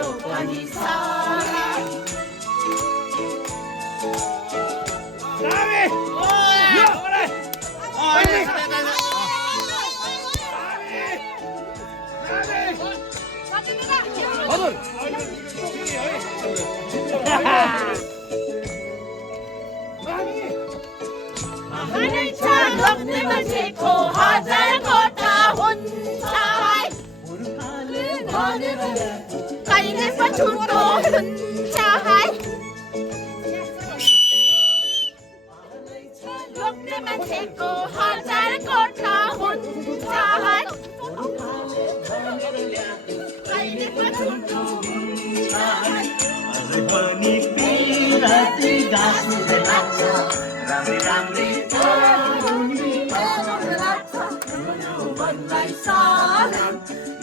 मेरो पनि सलाम लोग्ने मान्छेको हजार कोठा हुन्छ कहिले पो छुट्टो हुन्छ लोग्ने मान्छेको हजार कोठा हुन्छ कहिले पो छुट्टो हुन्छ अझै पनि पिराती गाँसो लाग्छ राम्री राम्री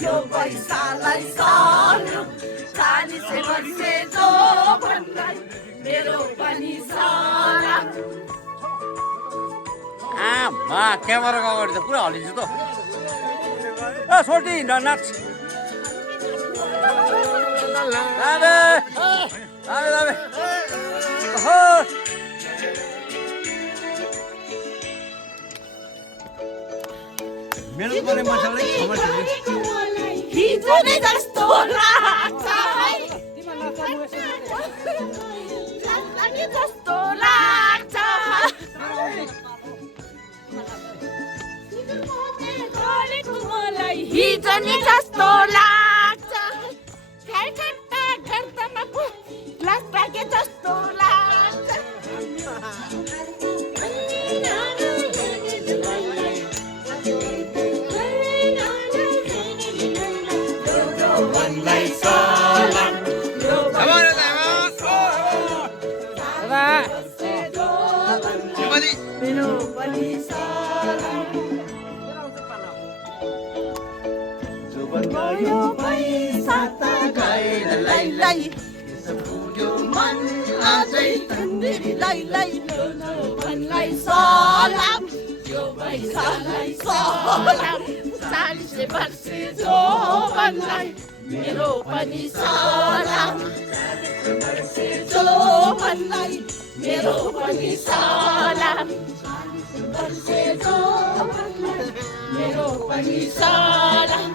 यो पैसालाई सलाम 40 वर्षे जो भन्लाई मेरो पनि सलाम क्यामेराको अगाडि त पुरा हल्लिन्छ त ए छोटी नाच मेरो पनि मान्छेलाई खबर हिजो नै जस्तो लाग्छ जस्तो लाग्छ हिजो नि जस्तो लाग्छ फ्यालखट्टा गर्दामा पो लास लागे जस्तो लाग्छ मेरो पनि सलाम यो पैसा त गएर लाई यो मन अझै तन्दिरी लाई भन्लाई सलाम यो पैसालाई सलाम 40 वर्षे जो भन्लाई मेरो पनि सलाम 40 वर्षे जो भन्लाई मेरो पनि सलाम 40 वर्षे जो भन्लाई मेरो पनि सलाम